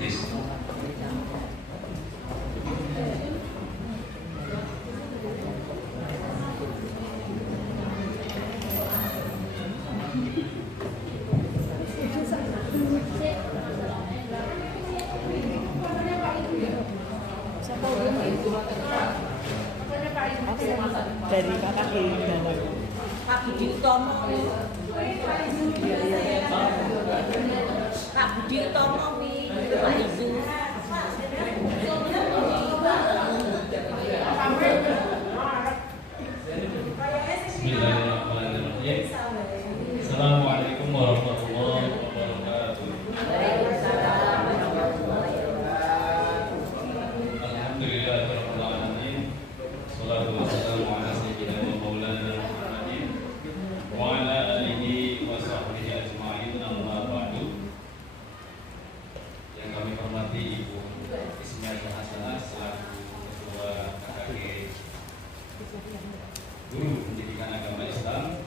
Yes. Dari kakak di dalam Pak Budi Utomo. Pak Budi Utomo wi Pak Izu. Bismillahirrahmanirrahim. Assalamualaikum warahmatullahi wabarakatuh. Alhamdulillahirabbil alamin. Shalatu wassalamu ala sayyidina wa maulana Muhammadin wa ala alihi wa sahbihi ajma'in, amma ba'du. Yang kami hormati Ibu Ismiatullah Hasanah selaku Ketua KKG Guru Pendidikan Agama Islam,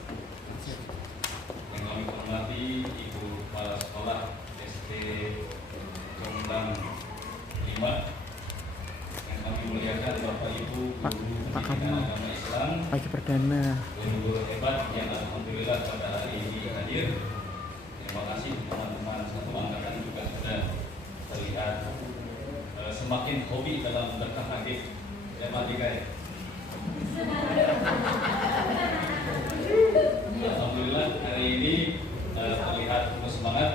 yang kami hormati Ibu Kepala Sekolah SD Jombang 5, yang kami muliakan Bapak Ibu Guru Pendidikan Agama Islam, pagi perdana. guru-guru hebat yang alhamdulillah pada hari ini hadir. Terima kasih teman-teman satu angkatan juga sudah terlihat semakin hobi dalam berKKG tematika ya. Alhamdulillah hari ini terlihat penuh semangat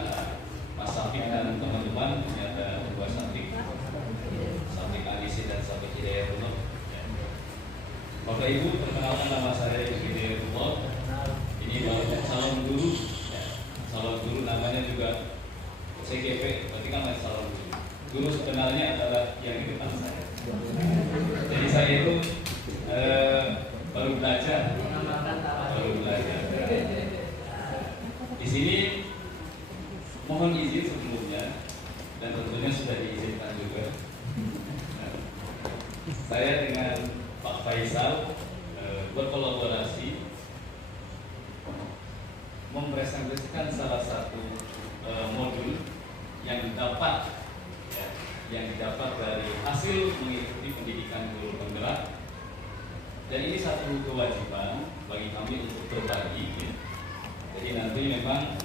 Mas Safik dan teman-teman. Ini ada dua Safik Alisi dan Safik Hidayatullah. Bapak Ibu, perkenalkan nama saya Hidayatullah. Ini calon guru. Calon guru namanya juga CGP, berarti kan masih calon guru. Guru sebenarnya adalah yang di depan saya. Jadi saya itu baru belajar. Di sini mohon izin sebelumnya, dan tentunya sudah diizinkan juga. Saya dengan Pak Faisal berkolaborasi mempresentasikan salah satu modul yang didapat dari hasil mengikuti pendidikan guru penggerak. Dan ini satu kewajiban bagi kami untuk berbagi. Jadi nanti memang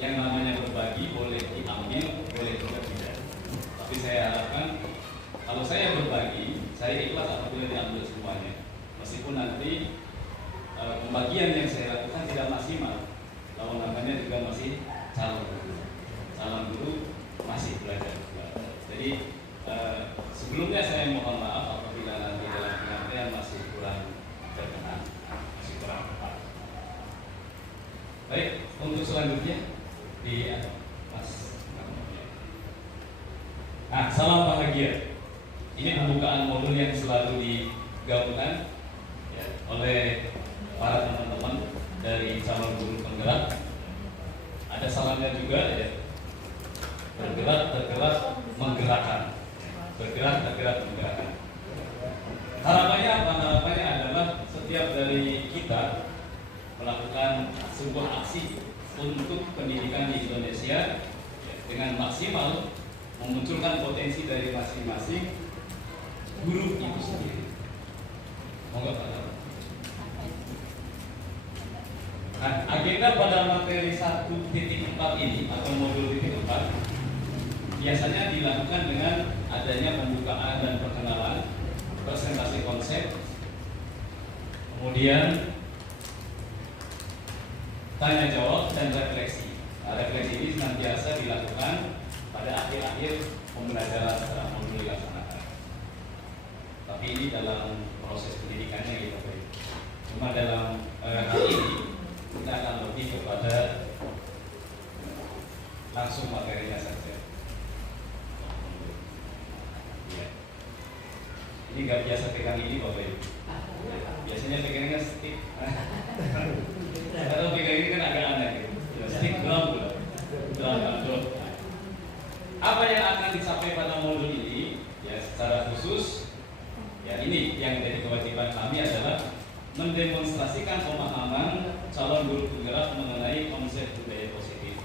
yang namanya berbagi boleh diambil, boleh juga tidak. Tapi saya harapkan kalau saya berbagi, saya ikhlas apabila diambil semuanya. Meskipun nanti pembagian yang saya lakukan tidak maksimal. Kalau namanya juga masih calon guru masih belajar. Jadi sebelumnya saya mohon maaf apabila nanti dalam penyampaian masih kurang berkenan, masih kurang tepat. Baik, untuk selanjutnya di Mas. Nah, salam bahagia. Ini pembukaan modul yang selalu digaungkan ya, oleh para teman-teman dari calon guru penggerak. Ada salamnya juga ya. Bergerak, menggerakkan. Bergerak, menggerakkan. Harapannya apa? Harapannya adalah setiap dari kita melakukan sebuah aksi untuk pendidikan di Indonesia ya, dengan maksimal memunculkan potensi dari masing-masing guru itu sendiri. Monggo Pak. Nah, agenda pada materi 1.4 ini atau modul 1.4 biasanya dilakukan dengan adanya pembukaan dan perkenalan, presentasi konsep, kemudian tanya jawab dan refleksi. Nah, refleksi ini senantiasa dilakukan pada akhir-akhir pembelajaran setelah modul dilaksanakan. Tapi ini dalam proses pendidikannya gitu, Pak. Cuma dalam hal ini kita akan lebih kepada langsung materinya saja. Ya. Ini nggak biasa pegang ini, Bapak Ibu. Biasanya pegangnya stick. Kalau pegang ini kan agak aneh gitu. Stick drum. Apa yang akan dicapai pada modul ini? Ya, secara khusus, ya ini yang menjadi kewajiban kami adalah mendemonstrasikan pemahaman calon guru penggerak mengenai konsep budaya positif.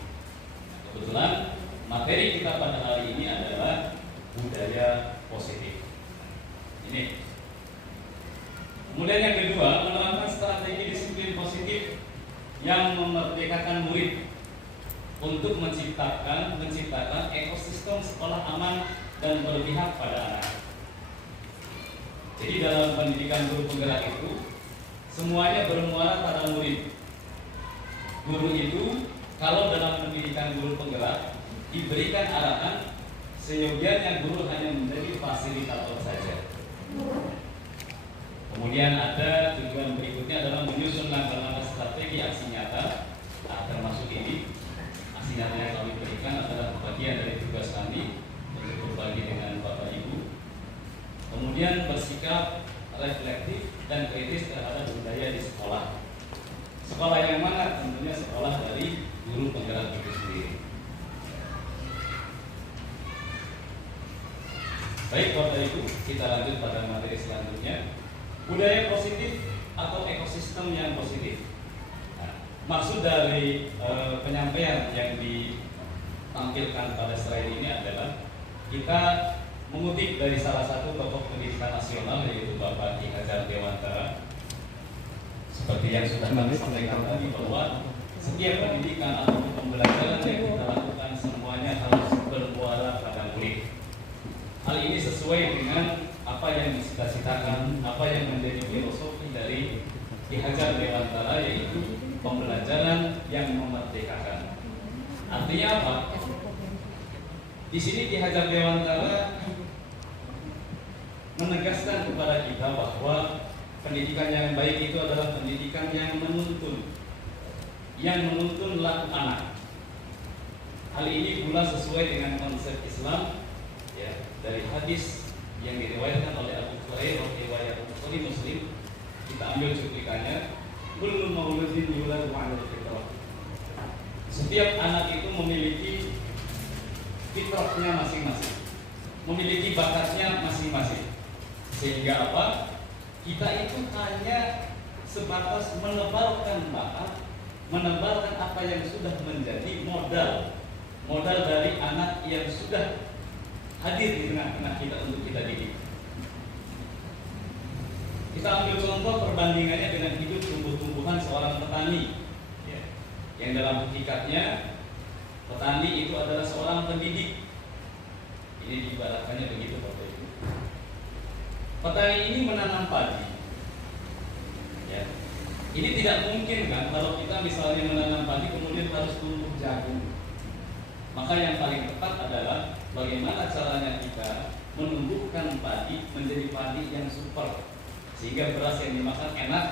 Kebetulan materi kita pada hari ini adalah budaya positif. Ini. Kemudian yang kedua, menerapkan strategi disiplin positif yang memerdekakan murid untuk menciptakan ekosistem sekolah aman dan berpihak pada anak. Jadi dalam pendidikan guru penggerak itu semuanya bermuara pada murid. Guru itu kalau dalam pendidikan guru penggerak diberikan arahan, seyogianya guru hanya menjadi fasilitator saja. Kemudian ada tujuan berikutnya adalah menyusun langkah-langkah strategi aksi nyata. Nah, termasuk ini aksi nyata yang kami berikan adalah bagian dari tugas kami untuk berbagi dengan Bapak Ibu. Kemudian bersikap reflektif dan kritis terhadap budaya di sekolah. Sekolah yang mana? Tentunya sekolah dari guru penggerak itu sendiri. Baik Bapak Ibu, kita lanjut pada materi selanjutnya. Budaya positif atau ekosistem yang positif. Nah, maksud dari penyampaian yang ditampilkan pada slide ini adalah kita mengutip dari salah satu tokoh pendidikan nasional, yaitu Bapak Ki Hajar Dewantara. Seperti yang sudah kami sampaikan tadi, bahwa setiap pendidikan atau pembelajaran yang kita lakukan semuanya harus bermuara pada murid. Hal ini sesuai dengan apa yang dicita-citakan, apa yang menjadi filosofi dari Ki Hajar Dewantara, yaitu pembelajaran yang memerdekakan. Artinya apa? Di sini Ki Hajar Dewantara menegaskan kepada kita bahwa pendidikan yang baik itu adalah pendidikan yang menuntun laku anak. Hal ini pula sesuai dengan konsep Islam, ya, dari hadis yang diriwayatkan oleh Abu Hurairah riwayat Bukhari Muslim. Kita ambil cuplikannya. Kullu mauludin yuladu 'alal fitrah. Setiap anak itu memiliki fitrahnya masing-masing, memiliki bakatnya masing-masing. Sehingga apa? Kita itu hanya sebatas menebalkan bakat, menebalkan apa yang sudah menjadi modal dari anak yang sudah hadir di tengah-tengah kita untuk kita didik. Kita ambil contoh perbandingannya dengan hidup tumbuh-tumbuhan seorang petani, ya, yang dalam hakikatnya petani itu adalah seorang pendidik. Ini diibaratkannya begitu Bapak Ibu. Petani ini menanam padi, ya. Ini tidak mungkin kan kalau kita misalnya menanam padi kemudian harus tumbuh jagung. Maka yang paling tepat adalah bagaimana caranya kita menumbuhkan padi menjadi padi yang super, sehingga beras yang dimakan enak.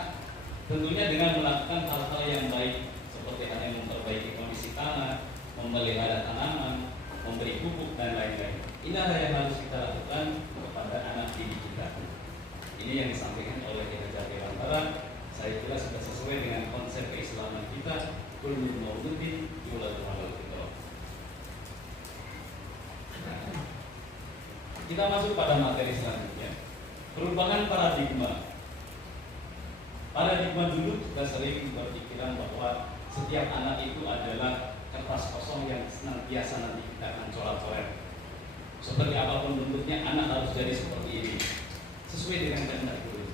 Tentunya dengan melakukan hal-hal yang baik, seperti hanya memperbaiki kondisi tanah, memelihara tanaman, memberi pupuk dan lain-lain. Inilah yang harus kita lakukan kepada anak didik kita. Ini yang disampaikan oleh Ki Hajar Dewantara. Saya kira sudah sesuai dengan konsep keislaman kita. Kullu mauludin yuladu 'alal fitrah. Kita masuk pada materi selanjutnya. Perubahan paradigma. Paradigma dulu kita sering berpikiran bahwa setiap anak itu adalah kertas kosong yang senantiasa nanti kita akan coret-coret. Seperti apapun bentuknya, anak harus jadi seperti ini, sesuai dengan kehendak guru.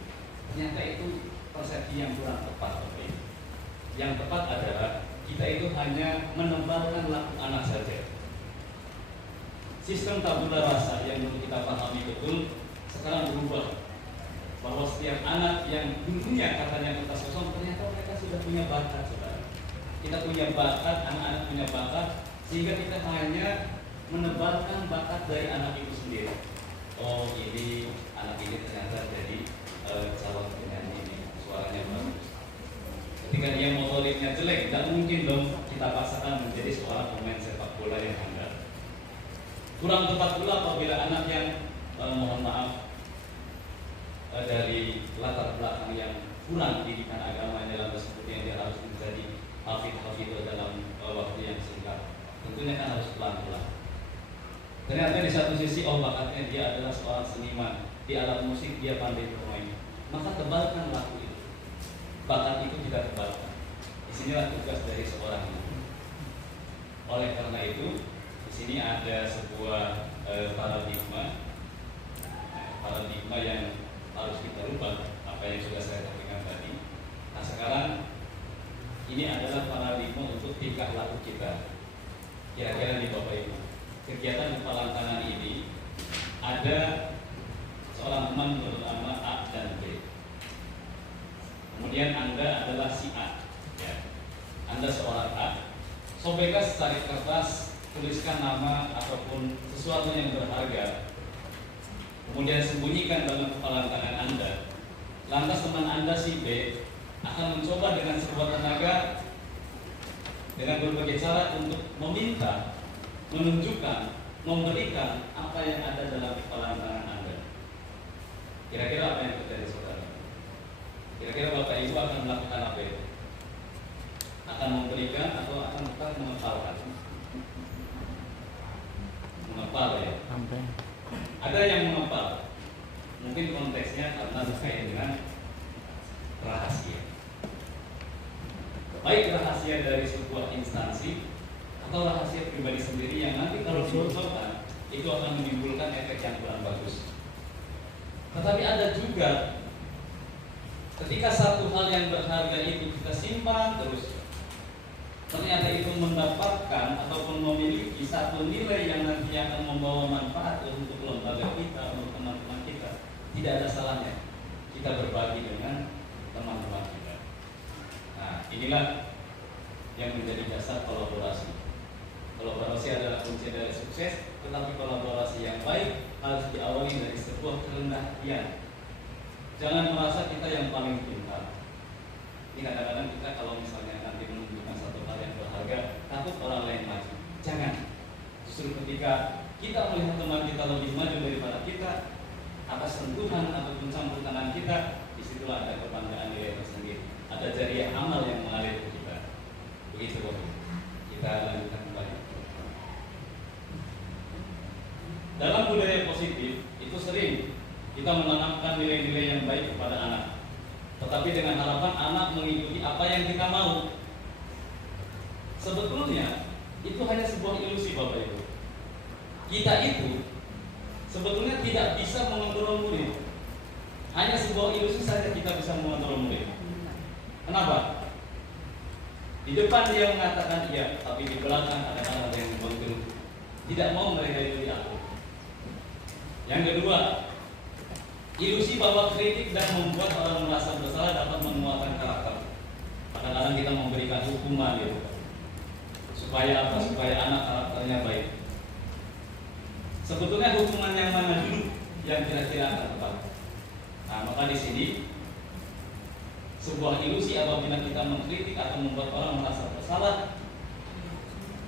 Ternyata itu persepsi yang kurang tepat. Yang tepat adalah kita itu hanya menebalkan laku anak saja. Sistem tabula rasa yang dulu kita pahami betul sekarang berubah, bahwa setiap anak yang dulunya katanya kertas kosong, ternyata mereka sudah punya bakat, saudara. Kita punya bakat, anak-anak punya bakat, sehingga kita hanya menebalkan bakat dari anak itu sendiri. Oh, ini anak ini ternyata jadi calon penyanyi ini, suaranya bagus. Ketika dia motoriknya jelek, tidak mungkin dong kita paksakan menjadi seorang pemain sepak bola yang handal. Kurang tepat pula apabila anak yang mohon maaf dari latar belakang yang kurang didikan agama dalam tersebut, yang dia harus menjadi hafidh dalam waktu yang singkat. Tentunya kan harus pelan-pelan. Ternyata di satu sisi bakatnya dia adalah seorang seniman, di alat musik dia pandai bermain, maka tebalkan laku itu. Bakat itu tidak tebalkan. Disinilah tugas dari seorang ibu. Oleh karena itu, di sini ada sebuah paradigma yang harus kita rubah, apa yang sudah saya sampaikan tadi. Nah sekarang ini adalah paradigma untuk tingkah laku kita. Kira-kira nih Bapak Ibu, kegiatan kepalantangan ini ada seorang teman bernama A dan B. Kemudian Anda adalah si A, ya. Anda seorang A. Sobeklah secari kertas, tuliskan nama ataupun sesuatu yang berharga. Kemudian sembunyikan dalam kepalantangan Anda. Lantas teman Anda si B akan mencoba dengan sekuat tenaga, dengan berbagai cara untuk meminta, menunjukkan, memberikan apa yang ada dalam kepalantangan Anda. Kira-kira apa yang terjadi saudara? Kira-kira Bapak Ibu akan melakukan apa itu? Akan memberikan atau akan mengepalkan? Mengepal ya. Ada yang mengepal. Mungkin konteksnya karena terkait dengan rahasia. Baik rahasia dari sebuah instansi atau rahasia pribadi sendiri yang nanti kalau dibocorkan itu akan menimbulkan efek yang kurang bagus. Tetapi ada juga ketika satu hal yang berharga itu kita simpan terus, ternyata itu mendapatkan ataupun memiliki satu nilai yang nanti akan membawa manfaat untuk lembaga kita, untuk teman-teman kita. Tidak ada salahnya kita berbagi dengan teman-teman kita. Nah, inilah yang menjadi dasar kolaborasi. Kolaborasi adalah kunci dari sukses, tetapi kolaborasi yang baik harus diawali dari sebuah kerendahan hatian. Jangan merasa kita yang paling pintar. Ini kadang-kadang kita kalau misalnya nanti menunjukkan satu hal yang berharga, takut orang lain maju. Jangan. Justru ketika kita melihat teman kita lebih maju daripada kita, atas sentuhan ataupun campur tangan kita, disitulah ada kebanggaan diri tersendiri. Ada jariah amal yang mengalir ke kita. Begitu Bapak. Kita lanjutkan kembali. Dalam budaya positif itu sering kita menanamkan nilai-nilai yang baik kepada anak, tetapi dengan harapan anak mengikuti apa yang kita mau. Sebetulnya itu hanya sebuah ilusi Bapak Ibu. Kita itu sebetulnya tidak bisa mengontrol murid. Hanya sebuah ilusi saja kita bisa mengontrol murid. Kenapa? Di depan dia mengatakan iya, tapi di belakang ada yang membangkit. Tidak mau mereka itu diatur. Yang kedua, ilusi bahwa kritik dan membuat orang merasa bersalah dapat menguatkan karakter. Kadang-kadang kita memberikan hukuman gitu. Supaya apa? Supaya anak karakternya baik. Sebetulnya hukuman yang mana dulu yang kira-kira akan tepat? Nah, maka di sini sebuah ilusi apabila kita mengkritik atau membuat orang merasa bersalah,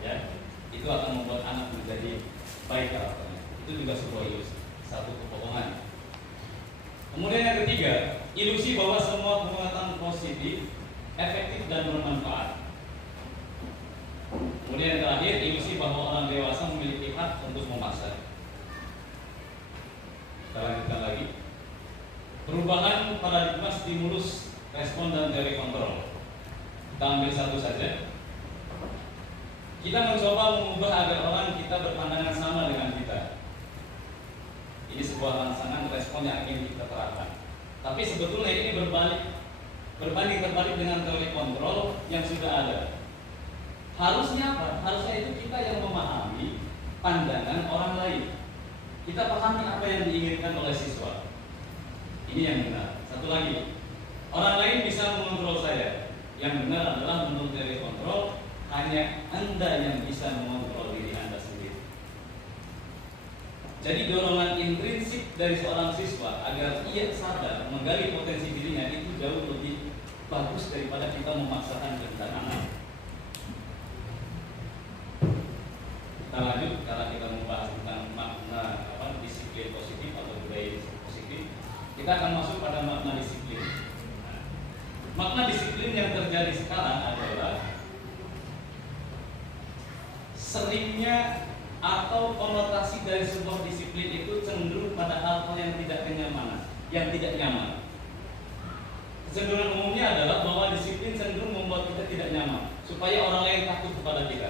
ya, itu akan membuat anak menjadi baik karakternya. Itu juga sebuah ilusi, satu kebohongan. Kemudian yang ketiga, ilusi bahwa semua penguatan positif, efektif dan bermanfaat. Kemudian yang terakhir, ilusi bahwa orang dewasa memiliki hak untuk memaksa. Kita lanjutkan lagi. Perubahan paradigma stimulus, respon dan teori kontrol. Kita ambil satu saja. Kita mencoba mengubah agar orang kita berpandangan sama dengan kita. Ini sebuah rangsangan respon yang ingin kita terapkan. Tapi sebetulnya ini berbanding terbalik dengan teori kontrol yang sudah ada. Harusnya apa? Harusnya itu kita yang memahami pandangan orang lain. Kita pahami apa yang diinginkan oleh siswa. Ini yang benar. Satu lagi, orang lain bisa mengontrol saya. Yang benar adalah menurut teori kontrol, hanya Anda yang bisa mengontrol diri Anda sendiri. Jadi dorongan intrinsik dari seorang siswa agar ia sadar menggali potensi dirinya itu jauh lebih bagus daripada kita memaksakan kehendak anak. Kita lanjut karena kita membahas tentang makna disiplin positif atau budaya positif. Kita akan masuk pada makna disiplin. Makna disiplin yang terjadi sekarang adalah seringnya atau konotasi dari sebuah disiplin itu cenderung pada hal-hal yang tidak kenyamanan, yang tidak nyaman. Kecenderungan umumnya adalah bahwa disiplin cenderung membuat kita tidak nyaman, supaya orang lain takut kepada kita.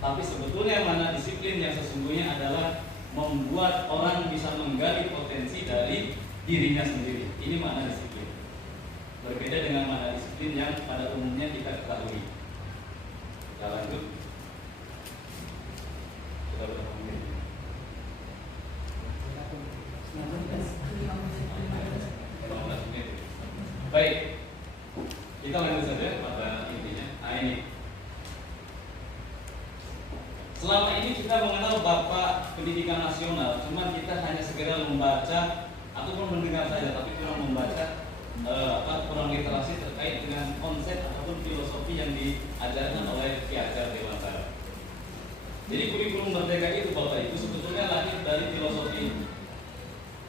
Tapi sebetulnya mana disiplin yang sesungguhnya adalah membuat orang bisa menggali potensi dari dirinya sendiri. Ini makna disiplin. Berbeda dengan makna disiplin yang pada umumnya kita ketahui. Kita lanjut. Sudah berapa menit? 15 menit. Baik, kita lanjut saja pada intinya. Nah ini, selama ini kita mengenal Bapak Pendidikan Nasional, cuman kita hanya segera membaca ataupun mendengar saja, tapi kurang membaca, kurang literasi terkait dengan konsep ataupun filosofi yang diajarkan oleh Ki Hajar Dewantara. Jadi kurikulum Merdeka itu Bapak Ibu sebetulnya lahir dari filosofi ini.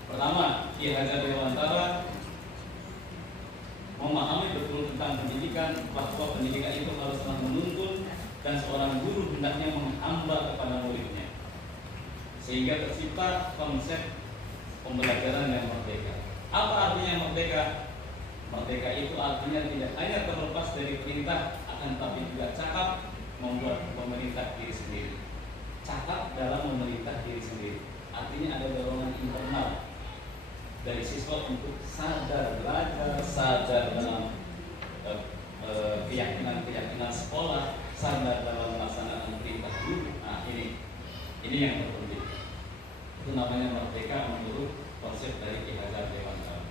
Pertama, Ki Hajar Dewantara memahami betul tentang pendidikan, bahwa pendidikan itu harus sangat menuntun dan seorang guru hendaknya menghamba kepada muridnya, sehingga tercipta konsep pembelajaran yang merdeka. Apa artinya merdeka? Merdeka itu artinya tidak hanya terlepas dari perintah, akan tapi juga cakap membuat pemerintah diri sendiri. Cakap dalam memerintah diri sendiri, artinya ada dorongan internal dari siswa untuk sadar belajar, sadar dalam keyakinan sekolah, sadar dalam melaksanakan perintah guru. Nah ini yang terpenting. Itu namanya merdeka menurut konsep dari Ki Hajar Dewantara.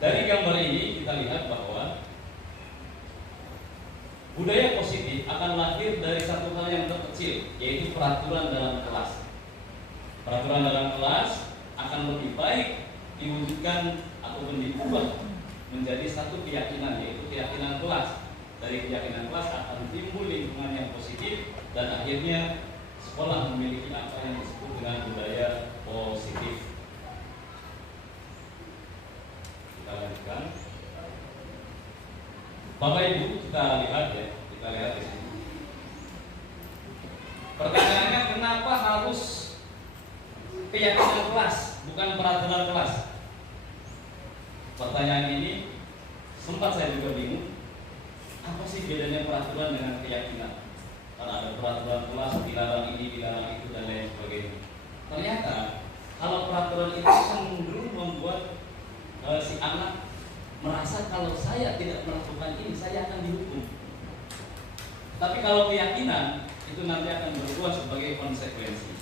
Dari gambar ini kita lihat bahwa budaya positif akan lahir dari satu hal yang terkecil, yaitu peraturan dalam kelas. Peraturan dalam kelas akan lebih baik diwujudkan ataupun diubah menjadi satu keyakinan, yaitu keyakinan kelas. Dari keyakinan kelas akan timbul lingkungan yang positif dan akhirnya sekolah memiliki apa yang disebut dengan budaya positif. Kita lanjutkan. Bapak Ibu, kita lihat ya, kita lihat di sini. Pertanyaannya, kenapa harus keyakinan kelas, bukan peraturan kelas? Pertanyaan ini sempat saya juga bingung. Apa sih bedanya peraturan dengan keyakinan? Karena ada peraturan kelas, dilarang ini, dilarang itu, dan lain sebagainya. Ternyata kalau peraturan itu cenderung membuat si anak merasa kalau saya tidak melakukan ini, saya akan dihukum. Tapi kalau keyakinan itu nanti akan berbuah sebagai konsekuensi.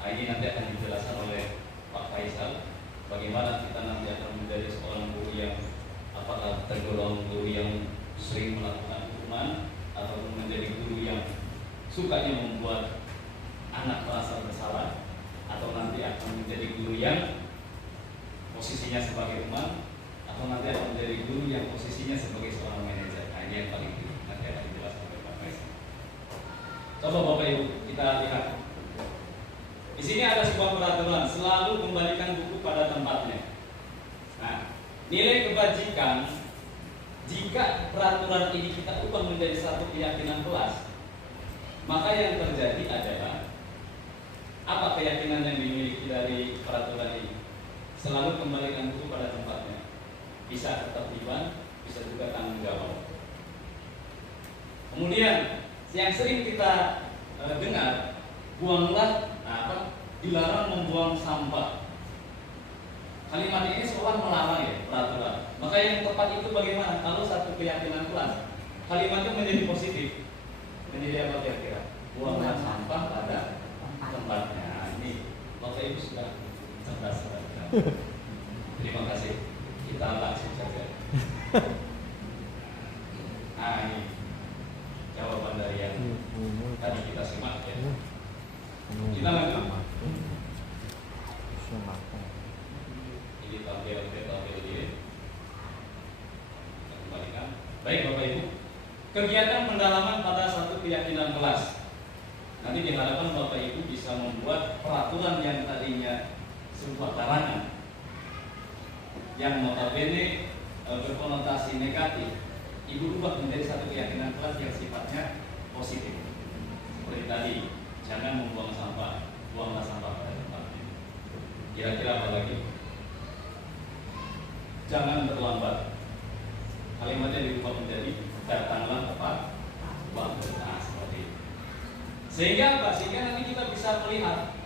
Nah, ini nanti akan dijelaskan oleh Pak Faisal. Bagaimana kita nanti akan menjadi seorang guru yang apakah tergolong guru yang sering melakukan hukuman atau menjadi guru yang sukanya membuat anak merasa bersalah, atau nanti akan menjadi guru yang posisinya sebagai umat, atau nanti akan menjadi guru yang posisinya sebagai seorang manajer. Nah, ini yang paling penting nanti akan dijelaskan oleh Pak Faisal. Coba Bapak Ibu kita lihat. Di sini ada sebuah peraturan, selalu kembalikan buku pada tempatnya. Nah, nilai kebajikan jika peraturan ini kita ubah menjadi satu keyakinan kelas, maka yang terjadi adalah apa keyakinan yang dimiliki dari peraturan ini? Selalu kembalikan buku pada tempatnya. Bisa ketertiban, bisa juga tanggung jawab. Kemudian yang sering kita dengar, buanglah, dilarang membuang sampah. Kalimat ini seolah melarang ya peraturan. Maka yang tepat itu bagaimana? Kalau satu keyakinan kelas, kalimatnya menjadi positif, menjadi apa kira-kira? Buanglah sampah pada tempatnya. Ini Bapak Ibu sudah cerdas. Terima kasih. Kita langsung saja. Nah ini jawaban dari yang tadi kita simak ya. Kita lanjut. Ini tampil ini. Kita kembalikan. Baik Bapak Ibu, kegiatan pendalaman pada satu keyakinan kelas. Nanti diharapkan Bapak Ibu bisa membuat peraturan yang tadinya sebuah larangan, yang notabene berkonotasi negatif, Ibu ubah menjadi satu keyakinan kelas yang sifatnya positif. Seperti tadi, jangan membuang sampah, buanglah sampah pada tempatnya. Kira-kira apa lagi? Jangan terlambat. Kalimatnya diubah menjadi datanglah tepat waktu. Sehingga apa? Sehingga nanti kita bisa melihat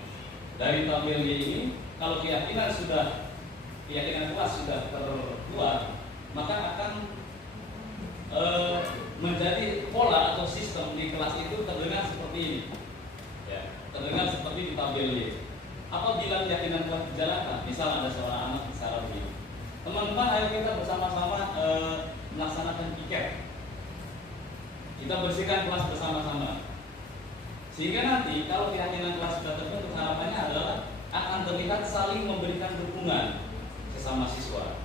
dari tampil ini, kalau keyakinan kelas sudah terkuat, maka akan menjadi pola atau sistem di kelas itu terdengar seperti ini, ya, terdengar seperti di tabel ini. Apabila keyakinan telah dijalankan, misal ada seorang anak bicara begini, teman-teman ayo kita bersama-sama melaksanakan piket, kita bersihkan kelas bersama-sama, sehingga nanti kalau keyakinan kelas sudah terbentuk, harapannya adalah akan terlihat saling memberikan dukungan sesama siswa,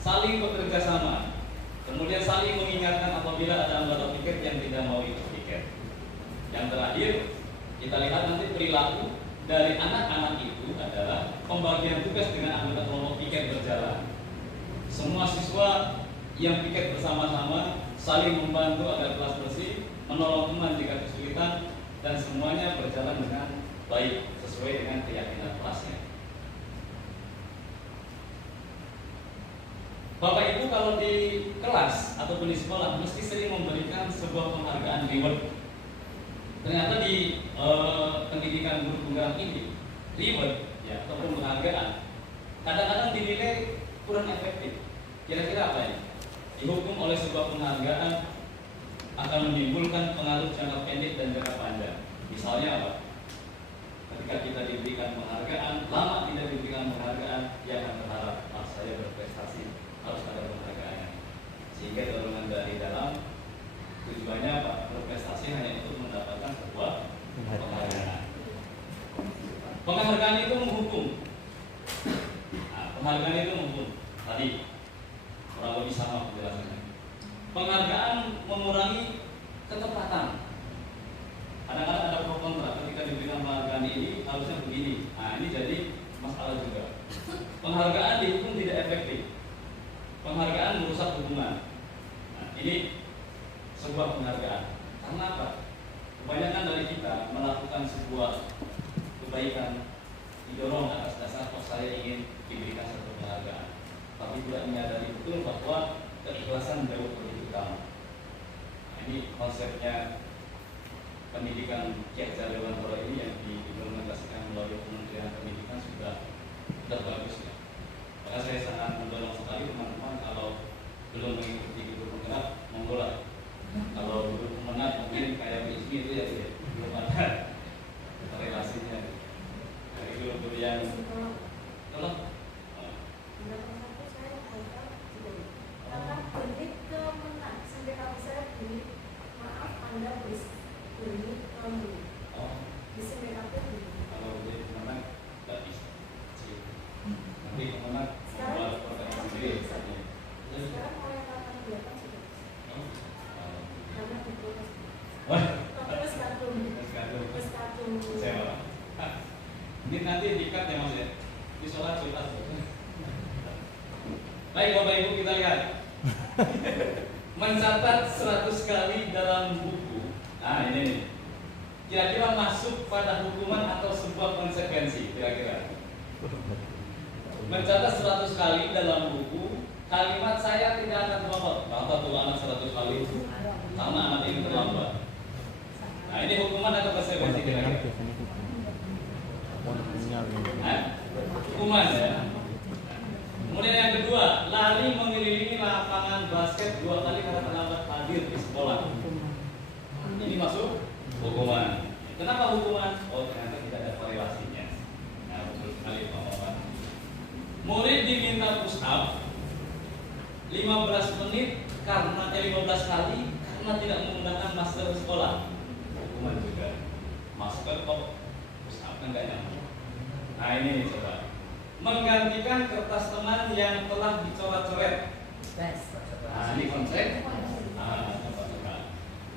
saling bekerja sama, kemudian saling mengingatkan apabila ada anggota piket yang tidak mau ikut piket. Yang terakhir, kita lihat nanti perilaku dari anak-anak itu adalah pembagian tugas dengan anggota kelompok piket berjalan. Semua siswa yang piket bersama-sama saling membantu agar kelas bersih, menolong teman jika kesulitan, dan semuanya berjalan dengan baik sesuai dengan keyakinan kelasnya. Bapak Ibu kalau di kelas ataupun di sekolah mesti sering memberikan sebuah penghargaan reward. Ternyata di pendidikan guru penggerak ini reward ya ataupun penghargaan kadang-kadang dinilai kurang efektif. Kira-kira apa ya? Dihukum oleh sebuah penghargaan akan menimbulkan pengaruh jangka pendek dan jangka panjang. Misalnya apa? Ketika kita diberikan penghargaan, lama tidak diberikan penghargaan, dia akan berharap, saya berprestasi, harus ada penghargaan. Sehingga dorongan dari dalam tujuannya apa? Berprestasi hanya untuk mendapatkan sebuah penghargaan. Penghargaan itu menghukum. Nah, penghargaan itu menghukum. Tadi kurang lebih sama penjelasannya. Penghargaan mengurangi ketepatan. Kadang-kadang ada pro kontra ketika diberikan penghargaan ini harusnya begini. Nah ini jadi masalah juga. Penghargaan dihukum tidak efektif. Penghargaan merusak hubungan. Nah, ini sebuah penghargaan. Karena apa? Kebanyakan dari kita melakukan sebuah kebaikan didorong atas dasar saya ingin diberikan satu penghargaan, tapi tidak menyadari betul bahwa keikhlasan jauh lebih utama. Nah, ini konsepnya pendidikan Ki Hajar Dewantara ini yang diimplementasikan melalui Kementerian Pendidikan sudah bagus ya. Maka saya sangat mendorong sekali teman-teman kalau belum mengikuti guru penggerak, monggo lah. Kalau guru pemenang mungkin kayak Ismi itu ya, belum ada relasinya. Dari guru-guru yang tolong. Ini nanti dikat ya Mas ya. Di sholat Jumat. Baik Bapak Ibu kita lihat. Mencatat 100 kali dalam buku. Nah ini nih. Kira-kira masuk pada hukuman atau sebuah konsekuensi kira-kira. Mencatat 100 kali dalam buku, kalimat saya tidak akan terlambat. Contoh tuh anak 100 kali karena anak ini terlambat. Nah ini hukuman atau konsekuensi kira-kira? Hukuman ya. Kemudian yang kedua, lari mengelilingi lapangan basket 2 kali karena terlambat hadir di sekolah. Ini masuk hukuman. Kenapa hukuman? Oh ternyata tidak ada korelasinya. Nah betul sekali Pak. Murid diminta push up 15 menit karena 15 kali karena tidak menggunakan masker sekolah. Hukuman juga. Masker kok push up kan gak nyaman. Nah ini coba menggantikan kertas teman yang telah dicoret-coret. Nah ini konsep.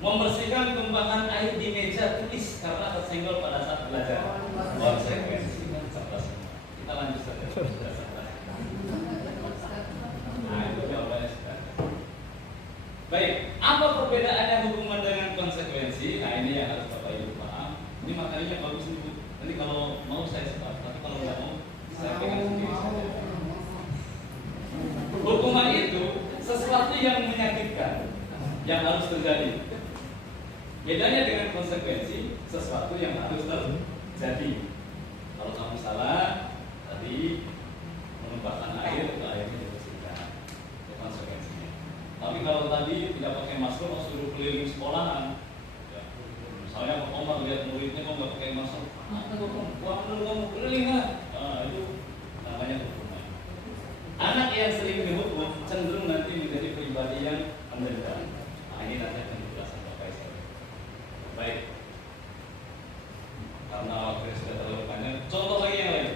Membersihkan tumpangan air di meja tulis karena tersenggol pada saat belajar. Konsekuensi. Kita lanjut saja. Nah itu jawabannya sudah. Baik, apa perbedaannya hukuman dengan konsekuensi? Nah ini yang harus Bapak Ibu paham. Ini materinya bagus nih. Nanti kalau mau saya sebut, tapi kalau tidak mau saya pegang sendiri saja. Hukuman itu sesuatu yang menyakitkan yang harus terjadi. Bedanya dengan konsekuensi, sesuatu yang harus terjadi. Kalau kamu salah tadi menumpahkan air, itu airnya dibersihkan. Itu konsekuensinya. Tapi kalau tadi tidak pakai masker, suruh keliling sekolahan. Ya. Misalnya Om lihat muridnya kok nggak pakai masker, buang dulu kamu keliling lah. Nah, itu namanya hukuman. Anak yang sering dihukum cenderung nanti menjadi pribadi yang mendendam. Nah, ini nanti akan dijelaskan Bapak Isa. Baik. Karena waktu sudah terlalu panjang, contoh lagi yang lain.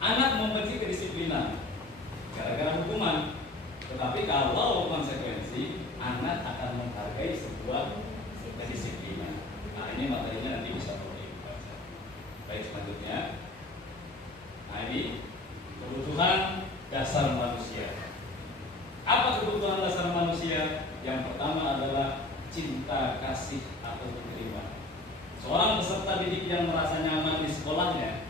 Anak membenci kedisiplinan gara-gara hukuman, tetapi kalau konsekuensi, anak akan menghargai sebuah kedisiplinan. Nah, ini materinya nanti bisa dibaca. Baik, selanjutnya. Nah, ini kebutuhan dasar manusia. Apa kebutuhan dasar manusia? Yang pertama adalah cinta, kasih, atau keterima. Seorang peserta didik yang merasa nyaman di sekolahnya,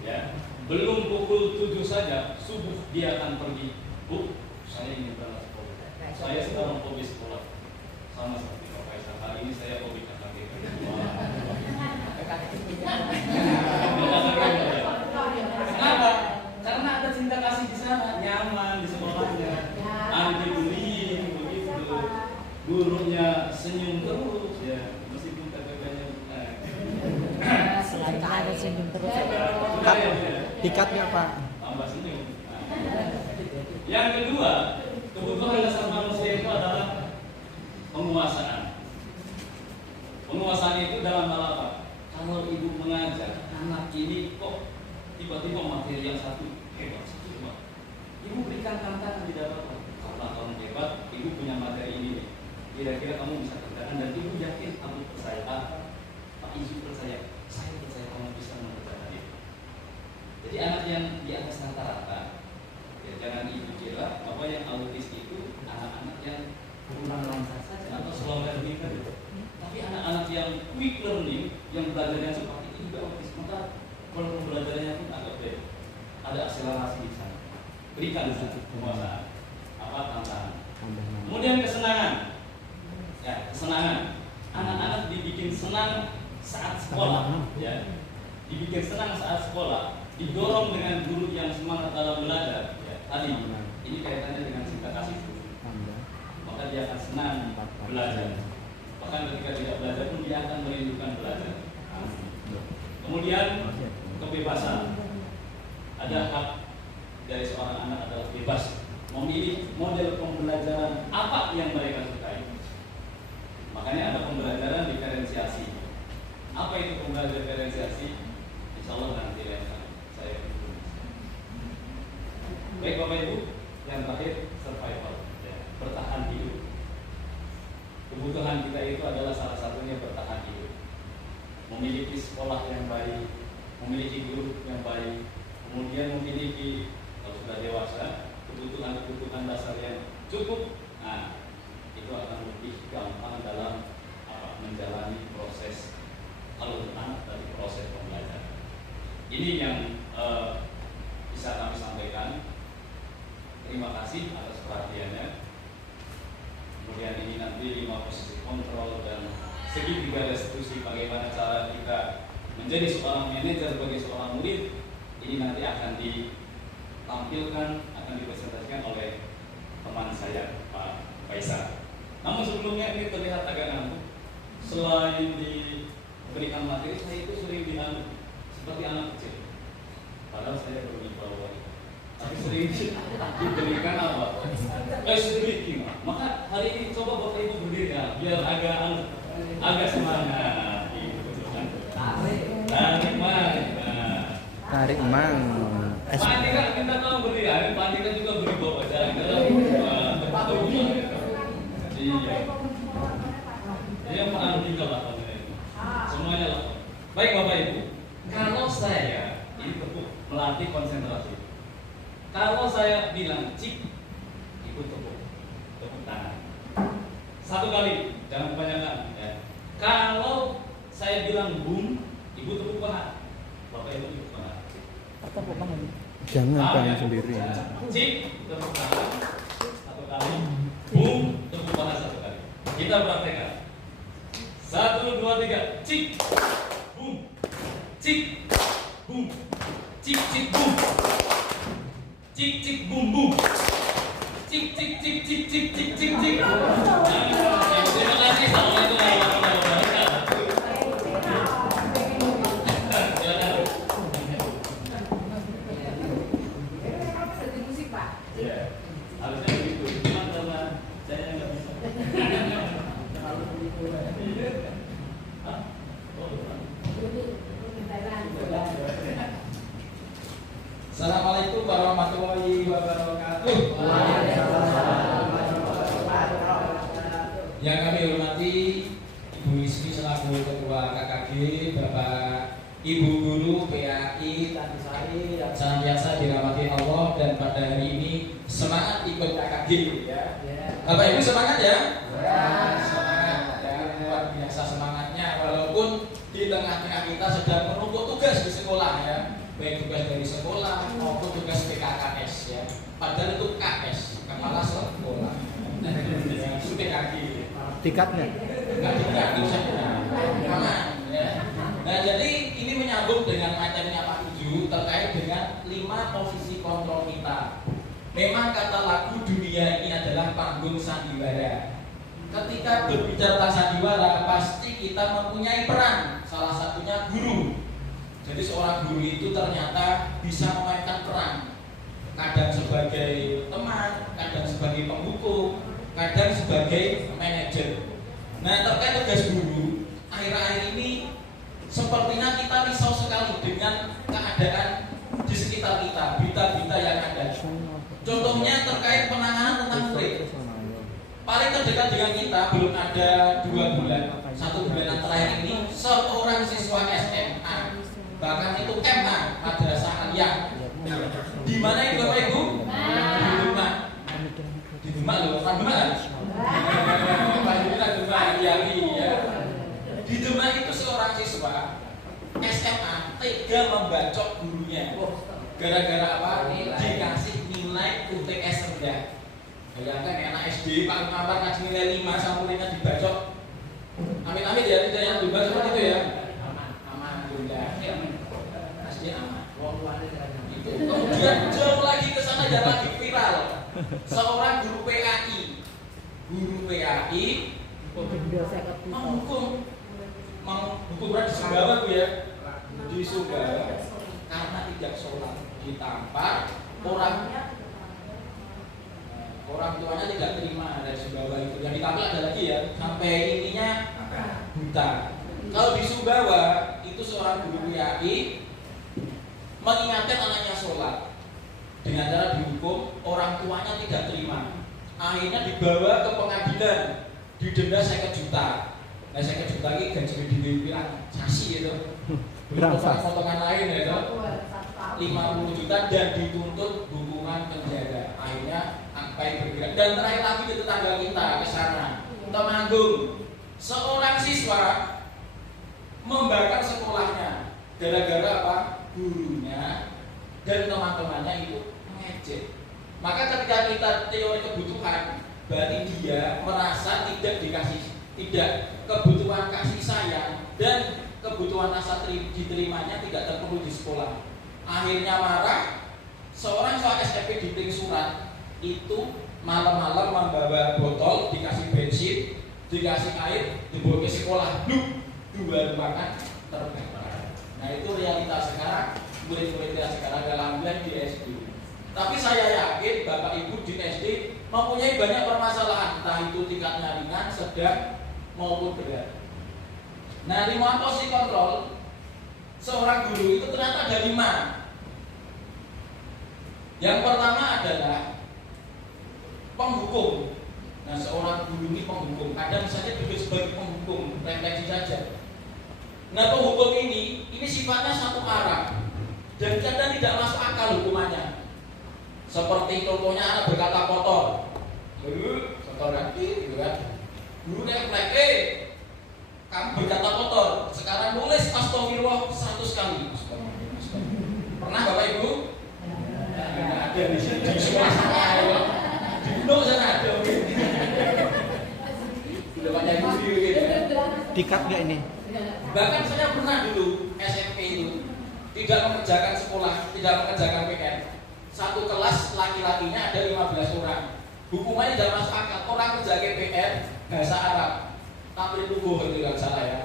ya, belum pukul 7 saja, subuh dia akan pergi. Bu, saya ingin berangkat sekolah. Saya sedang hobi sekolah. Sama seperti Bapak Isa, kali ini saya hobi KKG. Kenapa? Karena ada cinta kasih di sana, nyaman di sekolahnya, anti bullying, begitu. Gurunya senyum terus, ya, meskipun KKG-nya bukan. Selain ada senyum terus. Tikatnya Pak. Tambah senyum. Yang kedua, kebutuhan dasar manusia itu adalah penguasaan. Penguasaan itu dalam hal apa? Kalau ibu mengajar, anak ini kok tiba-tiba materi yang satu hebat, ibu berikan tantangan di dalam karena kamu hebat, ibu punya materi ini. Kira-kira kamu bisa kerjakan dan ibu yakin kamu percaya Pak Izu percaya, saya percaya kamu bisa mengerjakan itu. Jadi anak yang di atas rata-rata, ya jangan ibu kira bahwa yang autis itu anak-anak yang kurang lancar saja atau slow learning kan. Tapi anak-anak yang quick learning, yang belajarnya cepat itu juga autis. Maka kalau belajarnya pun agak beda. Ada akselerasi di sana. Berikan penguasaan. Apa tantangan? Kemudian kesenangan. Ya, kesenangan. Anak-anak dibikin senang saat sekolah, ya. Dibikin senang saat sekolah, didorong dengan guru yang semangat dalam belajar. Ya, tadi ini kaitannya dengan cinta kasih guru. Maka dia akan senang belajar. Bahkan ketika tidak belajar pun dia akan merindukan belajar. Kemudian kebebasan. Ada hak dari seorang anak adalah bebas memilih model pembelajaran apa yang mereka sukai. Makanya ada pembelajaran diferensiasi. Apa itu pembelajaran diferensiasi? Insya Allah nanti lain kali saya tulis. Baik Bapak Ibu, yang terakhir survival, ya, bertahan hidup. Kebutuhan kita itu adalah salah satunya bertahan hidup. Memiliki sekolah yang baik, memiliki guru yang baik, kemudian memiliki kalau sudah dewasa kebutuhan dasar yang cukup. Nah, itu akan lebih gampang dalam menjalani proses kalau anak dari proses pembelajaran. Ini yang bisa kami sampaikan. Terima kasih atas perhatiannya. Kemudian ini nanti 5 posisi kontrol dan segitiga restitusi bagaimana cara kita menjadi seorang manajer bagi seorang murid. Ini nanti akan ditampilkan, akan dipresentasikan oleh teman saya Pak Faisal. Namun sebelumnya ini terlihat agak ngantuk. Selain diberikan materi, saya itu sering dianggap seperti anak kecil. Padahal saya belum dibawa. Tapi sering diberikan apa? Speaking. Maka hari ini coba Bapak Ibu berdiri ya, biar agak semangat. Tarik mang. Tarik mang. Pak Andika kita tahu berdiri. Pak Andika juga beri bawa jalan. Iya. Dia Pak Andika lah semuanya lah. Baik Bapak Ibu, kalau saya ini tepuk melatih konsentrasi. Kalau saya bilang cip, ibu tepuk tangan. Satu kali, jangan kebanyakan. Ya. Kalau saya bilang boom, ibu tepuk paha. Bapak Ibu tepuk paha. Tepuk tangan. Jangan tangan sendiri. Cip, tepuk tangan. Satu kali. Boom, tepuk paha satu kali. Kita praktekkan. 1, 2, 3. Cik. Boom. Cik. Boom. Cik cik boom. Cik cik boom boom. Cik cik cik cik cik cik cik cik. Terima kasih. Assalamualaikum warahmatullahi wabarakatuh. Ya, harusnya begitu. Cuma karena saya nggak bisa. Hah? Oh, Assalamualaikum warahmatullahi wabarakatuh. Yang kami hormati Ibu Ismi selaku Ketua KKG, Bapak Ibu Guru PAI Tanjusari yang senantiasa dirahmati Allah dan pada hari ini semangat ikut KKG ya. Bapak Ibu semangat ya? Semangat ya, luar biasa semangatnya walaupun di tengah-tengah kita sedang menumpuk tugas di sekolah ya. Baik tugas dari sekolah maupun tugas PKKS ya. Padahal itu KS, kepala sekolah. Ya, itu PKG. Tikatnya. Enggak tidak bisa aman ya. Nah, jadi ini menyambung dengan materinya Pak Uju terkait dengan 5 posisi kontrol kita. Memang kata lagu dunia ini adalah panggung sandiwara. Ketika berbicara tentang sandiwara, pasti kita mempunyai peran. Salah satunya guru. Jadi seorang guru itu ternyata bisa memainkan peran. Kadang sebagai teman, kadang sebagai penghukum, kadang sebagai manajer. Nah, terkait tugas guru, akhir-akhir ini sepertinya kita risau sekali dengan keadaan di sekitar kita, berita-berita yang ada. Contohnya terkait penanganan tentang murid. Paling terdekat dengan kita belum ada 2 bulan, 1 bulan terakhir ini seorang siswa SMA, bahkan itu MA, Madrasah Aliyah. Di mana itu Bapak Ibu? Di Demak. Di Demak loh, kan Demak? Pak Yudhila Demak, ya. Di Demak itu seorang siswa SMA tega membacok gurunya. Gara-gara apa? Dikasih nilai UTS rendah. Bayangkan anak SD Pak Muhammad ngaji nilai 5 sama muridnya dibacok. Amit-amit ya, tidak yang bebas seperti itu ya. Aman, bunda. SD aman. Kemudian jauh lagi ke sana dan lagi viral. Seorang guru PAI menghukum berat di Sumbawa Bu ya. Di Sumbawa karena tidak sholat, ditampar orang tuanya tidak terima dari Sumbawa itu. Yang ditampar ada lagi ya, sampai ininya buta. Kalau di Sumbawa itu seorang guru PAI mengingatkan anaknya sholat dengan cara dihukum, orang tuanya tidak terima. Akhirnya dibawa ke pengadilan, didenda 50 juta. Nah 50 juta ini gaji dibilang sasi gitu. Belum potongan lain ya, 50 juta dan dituntut hukuman penjara. Akhirnya sampai bergerak. Dan terakhir lagi di tetangga kita ke sana, Temanggung, seorang siswa membakar sekolahnya gara-gara apa? Gurunya dan teman-temannya itu mengejek. Maka ketika kita teori kebutuhan, berarti dia merasa tidak kebutuhan kasih sayang dan kebutuhan rasa diterimanya tidak terpenuhi di sekolah. Akhirnya marah, seorang siswa SMP diting surat itu malam-malam membawa botol, dikasih bensin, dikasih air, dibawa ke sekolah, dua ruangan terbakar. Nah itu realitas sekarang, murid-murid kita sekarang dalam bulan di SD. Tapi saya yakin Bapak Ibu di SD mempunyai banyak permasalahan, entah itu tingkatnya ringan, sedang maupun berat. Nah, 5 posisi kontrol seorang guru itu ternyata ada 5. Yang pertama adalah penghukum. Nah, seorang guru ini penghukum. Kadang saja duduk sebagai penghukum, refleksi saja. Nah, penghukum ini sifatnya satu arah dan kadang tidak masuk akal hukumannya. Seperti contohnya anak berkata kotor, kotor nanti, gitu kan? Guru refleks, kamu berkata kotor. Sekarang nulis astagfirullah 100 kali. Pernah Bapak Ibu? Tidak ada di sini. Di gunung sana ada. Sudah banyak guru gitu. Dikat nggak ini? Bahkan saya pernah dulu SMP itu tidak mengerjakan sekolah, tidak mengerjakan PR. Satu kelas laki-lakinya ada 15 orang. Hukumannya tidak masuk akal. Orang kerja PR bahasa Arab, tapi tubuh itu tidak salah ya.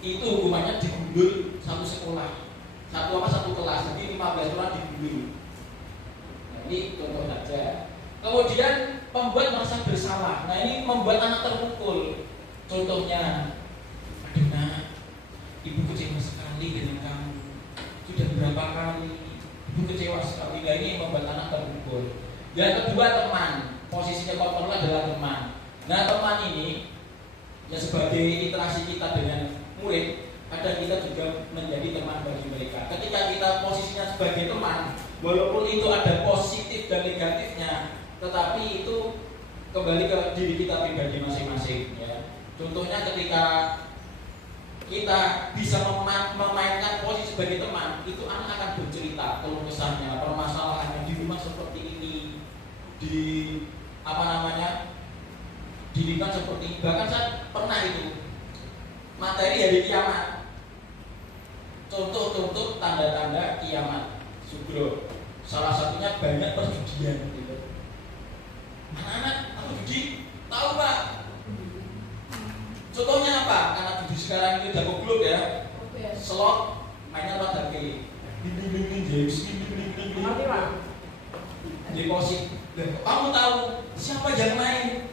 Itu hukumannya digundul satu sekolah, satu kelas. Jadi 15 orang digundul. Nah, ini contoh saja. Kemudian pembuat merasa bersalah. Nah ini membuat anak terpukul. Contohnya, aduh nak, ibu kecewa sekali dengan kamu. Sudah berapa kali ibu kecewa sekali. Nah ini membuat anak terpukul. Yang kedua teman. Posisinya kontrol adalah teman. Nah teman ini ya sebagai interaksi kita dengan murid, kadang kita juga menjadi teman bagi mereka. Ketika kita posisinya sebagai teman, walaupun itu ada positif dan negatifnya, tetapi itu kembali ke diri kita pribadi masing-masing. Ya. Contohnya ketika kita bisa memainkan posisi sebagai teman, itu anak akan bercerita keluh kesahnya, permasalahannya di rumah seperti ini, di di lingkungan seperti ini. Bahkan saya pernah itu materi hari kiamat, contoh-contoh tanda-tanda kiamat sugro. Salah satunya banyak perjudian gitu. Anak-anak, aku judi, tahu Pak? Contohnya apa? Karena judi sekarang itu jago blok ya, slot, mainnya pada kiri, deposit. Kamu tahu siapa yang main?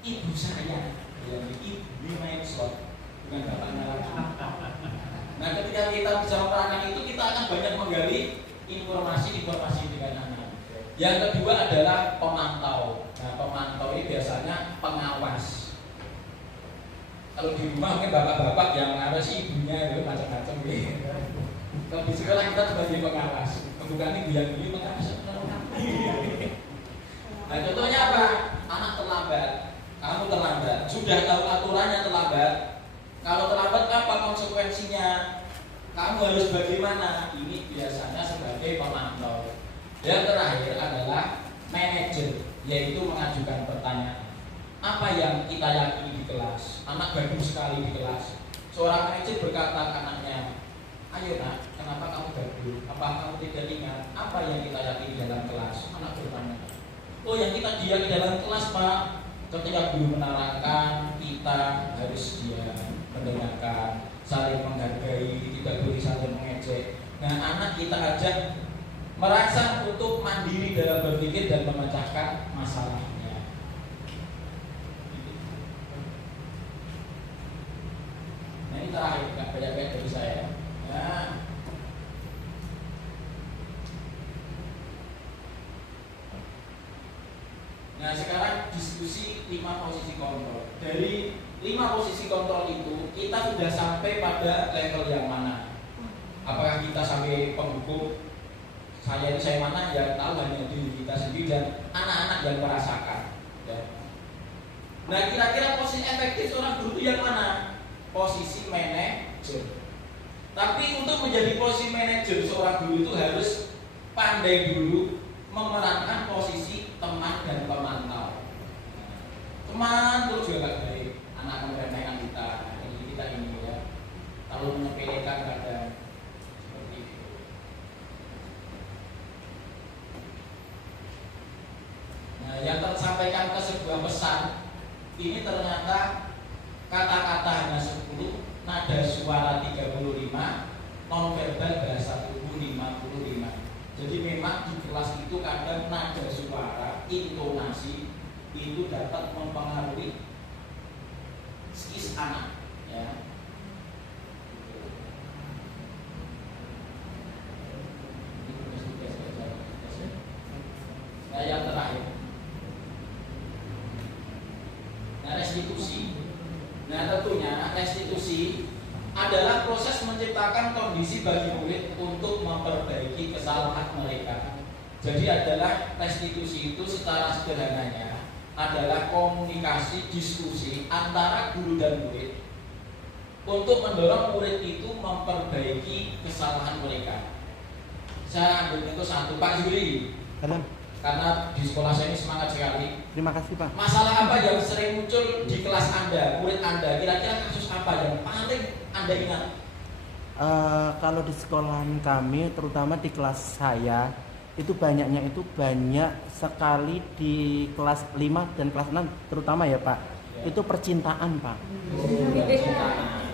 Ibu saya. Ibu main slot, bukan bapaknya lagi. Nah, ketika kita bisa menerangkan itu, kita akan banyak menggali informasi dengan anak. Yang kedua adalah pemantau. Nah, pemantau ini biasanya pengawas. Kalau di rumah mungkin bapak-bapak yang mengawasi ibunya itu macam-macam gitu. Kalau di sekolah kita sebagai pengawas, bukan ibu yang ini pengawas. Nah, contohnya apa? Anak terlambat, kamu terlambat, sudah tahu aturannya terlambat. Kalau terlambat apa konsekuensinya? Kamu harus bagaimana? Ini biasanya sebagai pemantau. Yang terakhir adalah manajer, yaitu mengajukan pertanyaan. Apa yang kita yakini di kelas? Anak gaduh sekali di kelas. Seorang manajer berkata ke anaknya, ayo nak, kenapa kamu gaduh? Apa kamu tidak ingat apa yang kita yakini dalam kelas? Anak bertanya, oh yang kita yakini dalam kelas Pak, ketika guru menerangkan kita harus diam, mendengarkan, saling menghargai, tidak boleh saling mengejek. Nah anak kita ajak merasa untuk mandiri dalam berpikir dan memecahkan masalahnya. Nah ini terakhir, nggak banyak-banyak dari saya. Nah sekarang diskusi 5 posisi kontrol. Dari 5 posisi kontrol itu kita sudah sampai pada level yang mana? Apakah kita sampai penghukum? Saya mana yang tahu hanya diri kita sendiri dan anak-anak yang merasakan. Ya. Nah kira-kira posisi efektif seorang guru itu yang mana? Posisi manajer. Tapi untuk menjadi posisi manajer seorang guru itu harus pandai dulu memerankan posisi teman dan pemantau. Teman itu juga gak baik, anak meremehkan kita, jadi kita ini ya, kalau menyepelekan kadang seperti itu. Nah, yang tersampaikan ke sebuah pesan ini ternyata kata-kata hanya 10, nada suara 35, nonverbal bahasa tubuh 55. Jadi memang di kelas itu kadang nada suara, intonasi itu dapat mempengaruhi psikis anak. Ya. Nah yang terakhir, nah restitusi. Nah tentunya restitusi adalah proses menciptakan kondisi bagi murid untuk memperbaiki kesalahan mereka. Jadi adalah restitusi itu secara sederhananya adalah komunikasi diskusi antara guru dan murid untuk mendorong murid itu memperbaiki kesalahan mereka. Saya ambil itu satu, Pak Juri. karena di sekolah saya ini semangat sekali. Terima kasih Pak. Masalah apa yang sering muncul di kelas Anda, murid Anda? Kira-kira kasus apa yang paling Anda ingat? Kalau di sekolahan kami, terutama di kelas saya, itu banyaknya itu banyak sekali di kelas 5 dan kelas 6 terutama ya Pak. Itu percintaan Pak.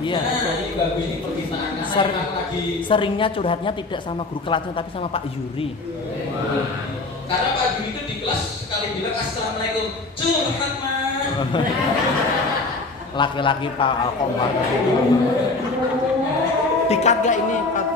Iya. Jadi bagus ini permintaan karena memang lagi. Seringnya curhatnya tidak sama guru kelasnya tapi sama Pak Yuri. Karena Pak Yuri itu di kelas sekali bilang assalamualaikum curhat mah. Laki-laki Pak Komar. Dikat gak ini Pak?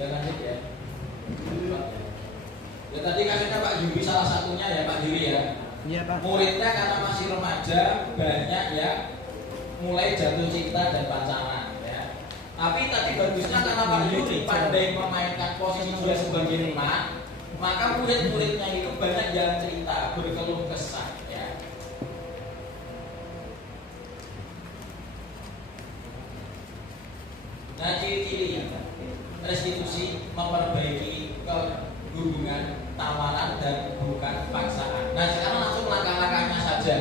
Ya lanjut ya. Ya tadi kasusnya Pak Yuri salah satunya ya Pak Yuri ya. Iya Pak. Muridnya karena masih remaja banyak ya mulai jatuh cinta dan pacaran ya. Tapi tadi bagusnya karena Pak Yuri pandai memainkan posisi dia sebagai emak, maka murid-muridnya itu banyak yang cerita berkeluh kesah ya. Nah ciri-ciri restitusi memperbaiki hubungan tawaran dan bukan paksaan. Nah sekarang langsung langkah-langkahnya saja.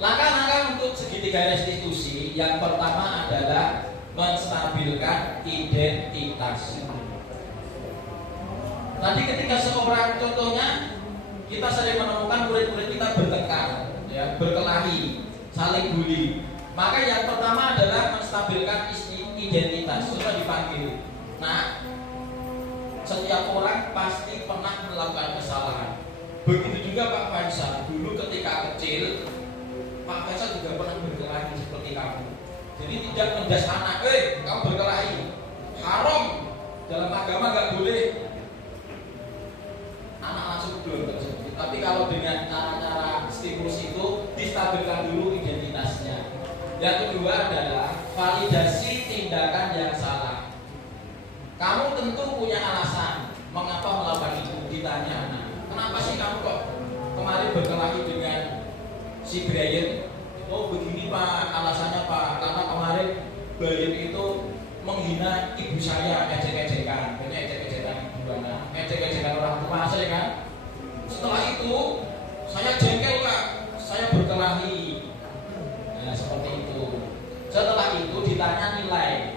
Langkah-langkah untuk segitiga restitusi yang pertama adalah menstabilkan identitas. Tadi ketika seorang contohnya kita sering menemukan murid-murid kita bertengkar, ya, berkelahi, saling bully. Maka yang pertama adalah menstabilkan identitas. Coba dipanggil. Nah, Setiap orang pasti pernah melakukan kesalahan. Begitu juga Pak Faisal. Dulu ketika kecil, Pak Faisal juga pernah berkelahi seperti kamu. Jadi tidak mendas anak, kamu berkelahi, haram. Dalam agama nggak boleh. Anak langsung belum tersebut. Tapi kalau dengan cara-cara stimulus itu distabilkan dulu identitasnya. Yang kedua adalah validasi tindakan yang salah. Kamu tentu punya alasan mengapa melakukan itu. Ditanya, nah, kenapa sih kamu kok kemarin berkelahi dengan si Brian? Oh begini Pak, alasannya Pak, karena kemarin Brian itu menghina ibu saya, ejek-ejekan, banyak ejek-ejekan ibu mana, ejek-ejekan orang tua saya kan. Setelah itu saya jengkel Pak, saya berkelahi. Nah seperti itu. Setelah itu ditanya nilai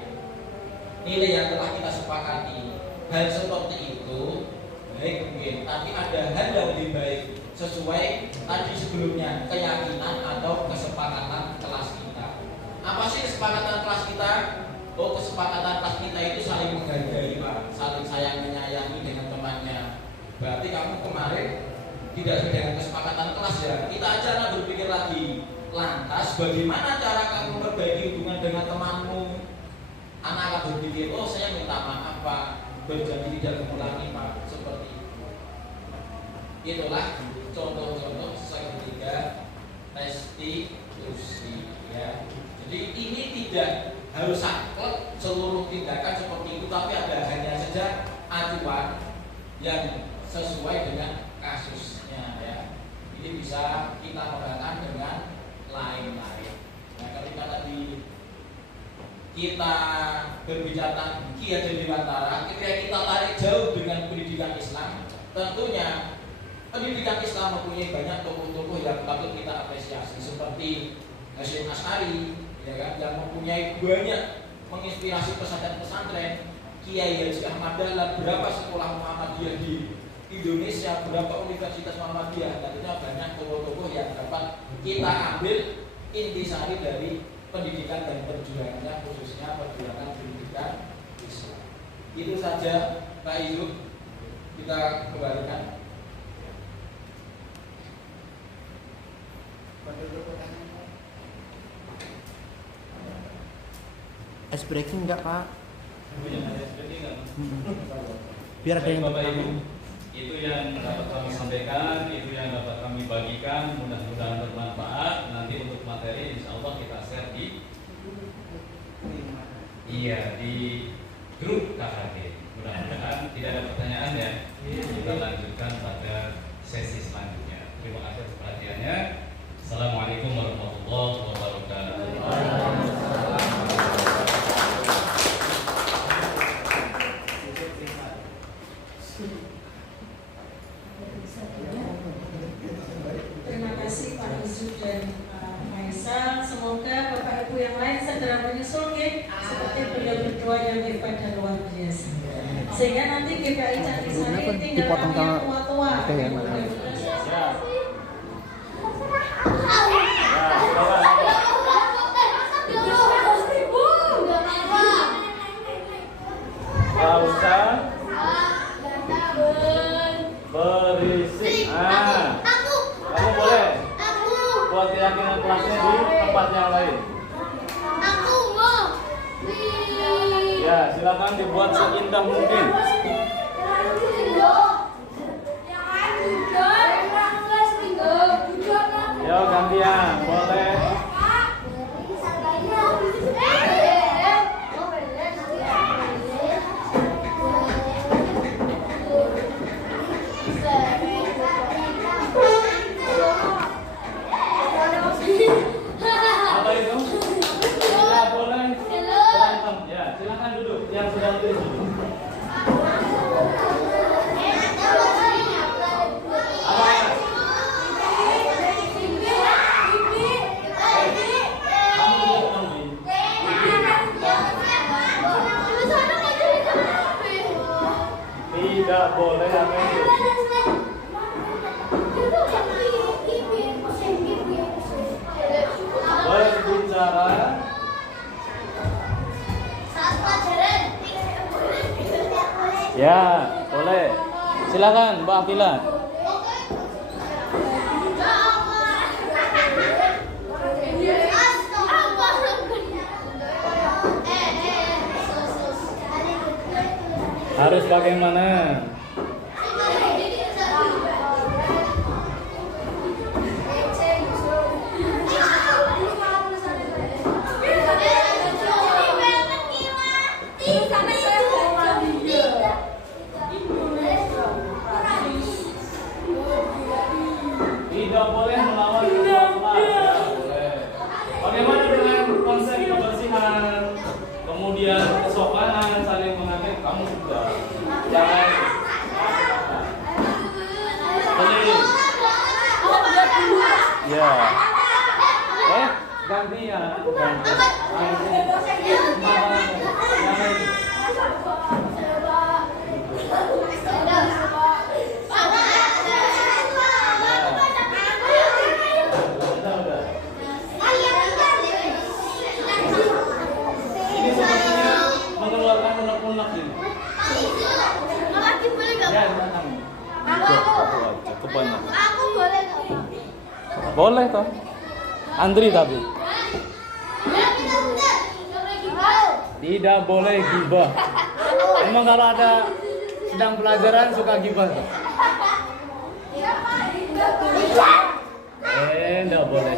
yang telah kita sepakati. Hal seperti itu baik mungkin, tapi ada hal yang lebih baik sesuai tadi sebelumnya, keyakinan atau kesepakatan kelas kita. Apa sih kesepakatan kelas kita? Oh, kesepakatan kelas kita itu saling menghargai Pak, saling sayang menyayangi dengan temannya. Berarti kamu kemarin tidak sesuai dengan kesepakatan kelas ya. Kita aja lah berpikir lagi. Lantas bagaimana cara kamu memperbaiki hubungan dengan temanmu? Anak akan berpikir, oh saya minta maaf Pak, berjanji tidak mengulangi Pak, seperti itu. Itulah contoh-contoh segitiga restitusi ya. Jadi ini tidak harus saklek seluruh tindakan seperti itu, tapi ada hanya saja acuan yang sesuai dengan kasusnya ya. Ini bisa kita kembangkan dengan lain-lain. Nah, ketika tadi kita berbicara Kiai Dewantara, ketika kita tarik jauh dengan pendidikan Islam, tentunya pendidikan Islam mempunyai banyak tokoh-tokoh yang patut kita apresiasi seperti Hasyim Asy'ari, ya kan, yang mempunyai banyak menginspirasi pesantren-pesantren, Kiai Haji Ahmad Dahlan, berapa sekolah Muhammadiyah di Indonesia, berapa universitas Muhammadiyah, tentunya banyak tokoh-tokoh yang dapat kita ambil intisari dari pendidikan dan perjuangannya, khususnya perjuangan pendidikan Islam. Itu saja Pak Izu, kita kembalikan. Ice breaking enggak Pak? Biar ada Baik, yang Bapak Ibu, bertanya. itu yang dapat kami sampaikan, itu yang dapat kami bagikan, mudah-mudahan bermanfaat. Nanti untuk materi insya Allah kita share di grup KKD. Mudah-mudahan tidak ada pertanyaan ya. Kita lanjutkan pada sesi selanjutnya. Terima kasih atas perhatiannya. Assalamualaikum warahmatullahi wabarakatuh. Terima kasih Pak Yusuf dan Pak Faisal. Semoga Bapak Ibu yang lain segera menyusul seperti beliau berdua yang hebat dan luar biasa. Sehingga nanti GPI Jatisari tinggal kami yang tua-tua. Pausa berisik. Kamu boleh buat keyakinan kelasnya di tempat yang lain. Ya, silakan dibuat seindah mungkin. Yo gantian, boleh. Apa itu? Tidak boleh berantem. Ya, silakan duduk. Yang sudah tulis duduk. Apa? Kamu duduk nanti. Tidak boleh apa itu? Berbicara. Ya. Silakan Mbak Akila. Harus bagaimana? Tidak boleh melawan keluar kelas, ya, boleh. Bagaimana dengan konsep kebersihan, kemudian kesopanan, saling menghargai? Kamu sudah jangan. Ya. Ganti ya. Ini sepertinya mengeluarkan unek-unek ini. Ya, silakan. Cukup banyak. Aku boleh nggak? Boleh toh. Andri tapi tidak boleh gibah. Emang kalau ada sedang pelajaran suka gibah toh? Enggak boleh.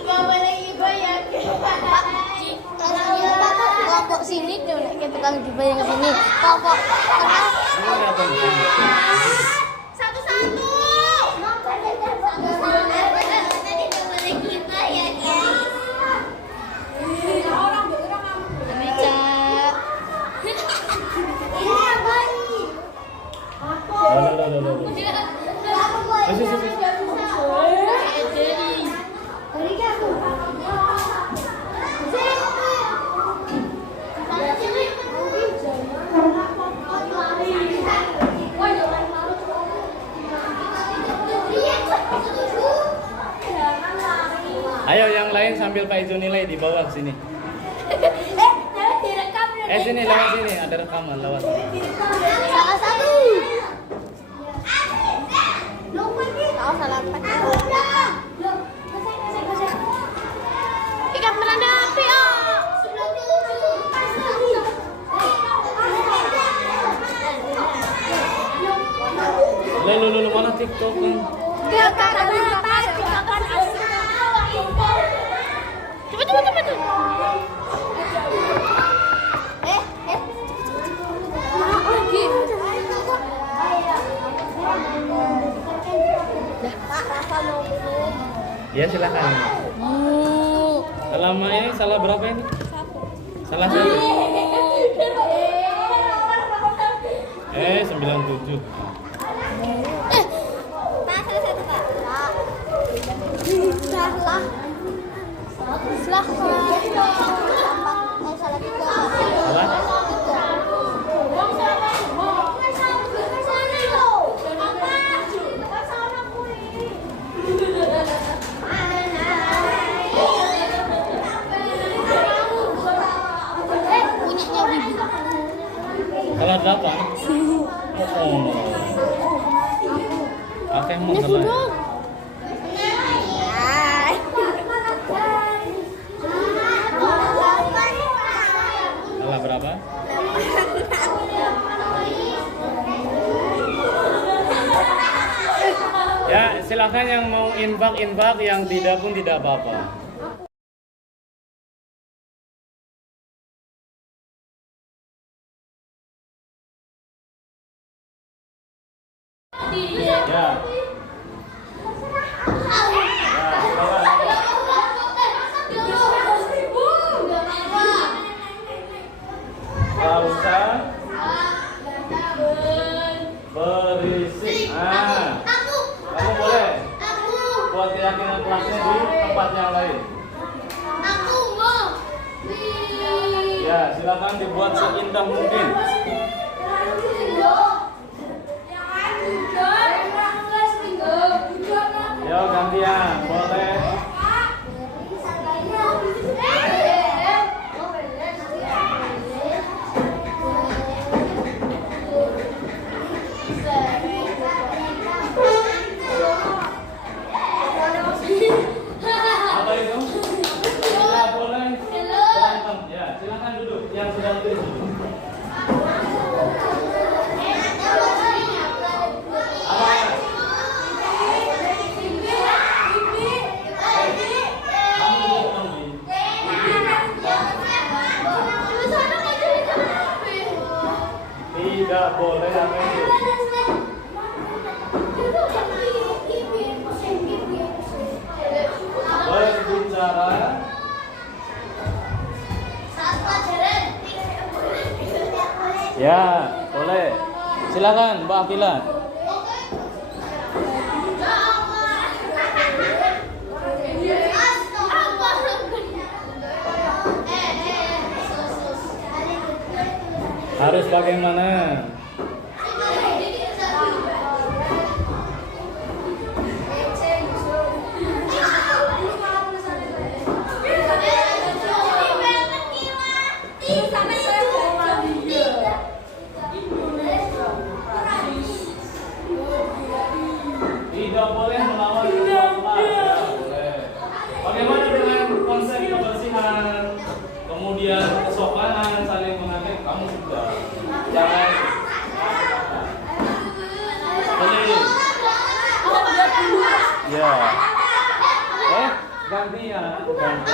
Nggak boleh ibu ya. Kelompok sini tuh kayak tukang ibu yang kesini. Kelompok Ini apa nih? satu-satu. Tadi nggak boleh kita ya guys. Meja. Ini apa nih? Loh. Ayo, Ayo yang lain sambil Pak Ijo nilai di bawah sini. Sini lewat sini ada rekaman lewat. Salah satu. Salah empat. Ikan melanda api Lu mana TikTok kan? Coba. Ya silakan. Selama ini salah berapa ini? Salah satu. 97. Salah 8. Oh. Pakai mau salah. Salah berapa? Ya, silakan yang mau infak, yang tidak pun tidak apa-apa. Ya. Gak usah berisik. Kamu boleh buat keyakinan kelasnya di tempat yang lain. Ya, silakan dibuat seindah mungkin. Yo gantian, boleh. Ya, boleh. Silakan Mbak Akila. Harus bagaimana? Tidak boleh melawan keluarga. Ya, boleh. Bagaimana dengan konsep kebersihan, kemudian kesopanan, saling menghargai? Kamu sudah jangan. Boleh. Ya. Ganti ya. Ganti.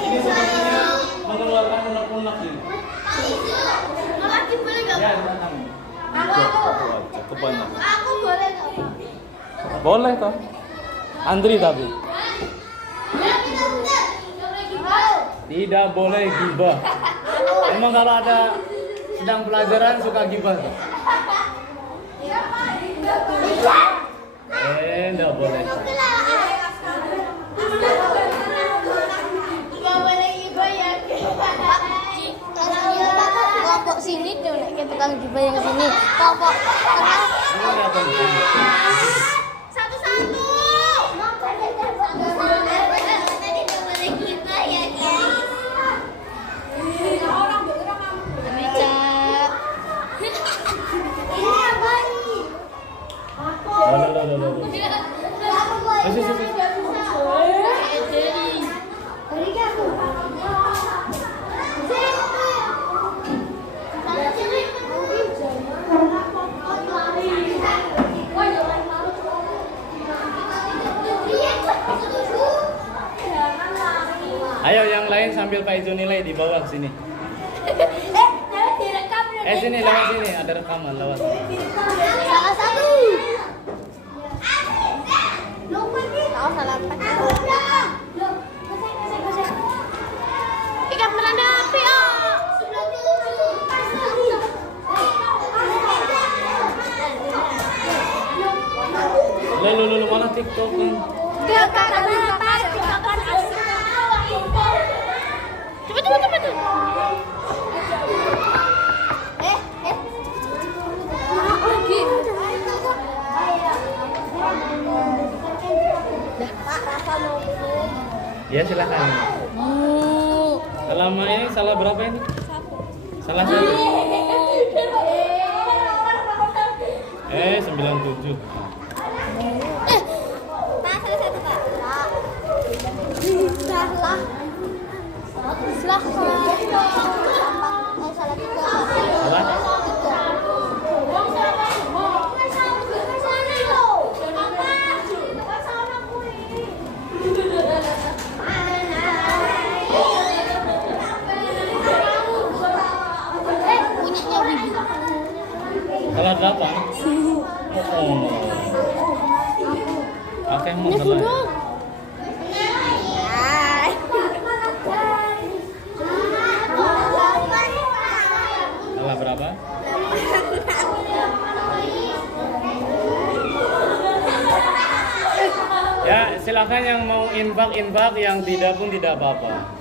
Ini sebenarnya mengeluarkan unek-unek ini. Ya, datang. Kebanyakan. Aku boleh nggak? Boleh toh. Andri tapi tidak boleh gibah. Emang kalau ada sedang pelajaran suka gibah toh? Enggak boleh. Nggak boleh ibu ya. Kelompok sini tuh kayak tukang gibah yang kesini. Kelompok tengah. Ini apa nih? Satu-satu. Tadi nggak boleh gibah ya guys. Baca. Ini apa nih? Loh. Ayo yang lain sambil Pak Ijo nilai di bawah sini. Sini lewat sini ada rekaman lewat. Salah satu. Tahu salah ikan beranda api Lu mana TikTok kan? Cepet. Ya silakan. Selama ini salah berapa ini? Salah satu. 97. Salah. Salah berapa? Oh. Oke, mau salah. Salah berapa? Ya, silakan yang mau infak, yang tidak pun tidak apa-apa.